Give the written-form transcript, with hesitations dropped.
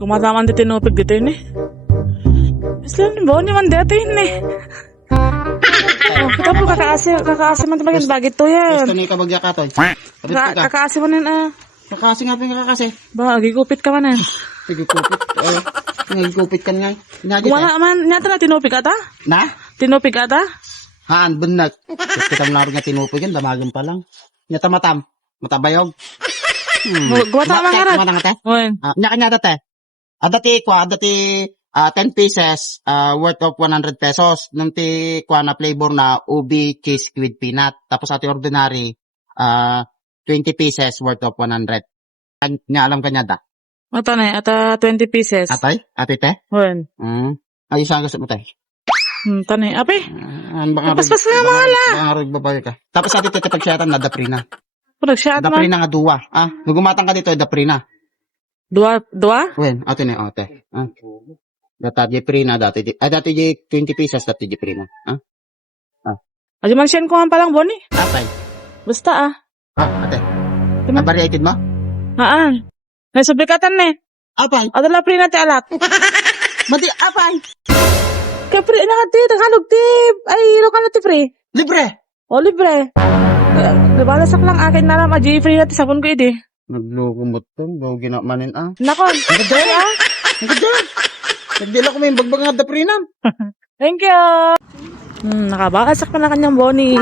Kumataman di tinupig dito yun eh. Islan, Bonnie man dito yun eh. Oh, kita po kakaasi man talaga bagit to yan. Gusto ni kabagya ka to. Kakaasi man yan ah. Kakasi nga pa kakasi. Ba, gigupit ka man eh. Sige, kupit. Nagigupit kan nga. Wala man, nyata na tinupig ata? Na? Tinupig ata? Haan, bunag. Kita mo nga tinupig yan, damagan pa lang. Nyata matam. Matabayog. Guwata mga rat. Guwata nga te? Uwan. Nyaka te. Adati 10 pieces worth of 100 pesos. Nung ti kwa na flavor na ubi cheese with peanut. Tapos ati ordinary 20 pieces worth of 100. Nya alam ka niya da? Ata na ata 20 pieces. Atay? Ati te? Uwan. Ay, isa gusto mo te? Tanay, ape. Paspas nga mga la. Baka babae ka. Tapos ati te pagsyatan na daprina. Pag-shot man. Daprina nga duwa. Nagumatang ka dito, daprina. Dua? Wen, ate na ate. Data di prina dati di 20 pesos dati di prina. Adi man siyan ko nga palang Bonnie. Atay. Basta ah. Ate. Variated mo? Haan. May sublikatan ne. Apay. Adala pri na ti alat. Mati apay. Kaya pri na ti Tagalog ti. Ay, lokal na ti pri. Libre. O libre. Labalasak lang akin na lang. Aji free na ti sabon ko idi. Nagloko mo to. Bago ginamanin Nakon. Ay ah. Ang ganda. Nagdila ko may bagbag nga daprina. Thank you. Nakabasak pa na kanyang Bonnie.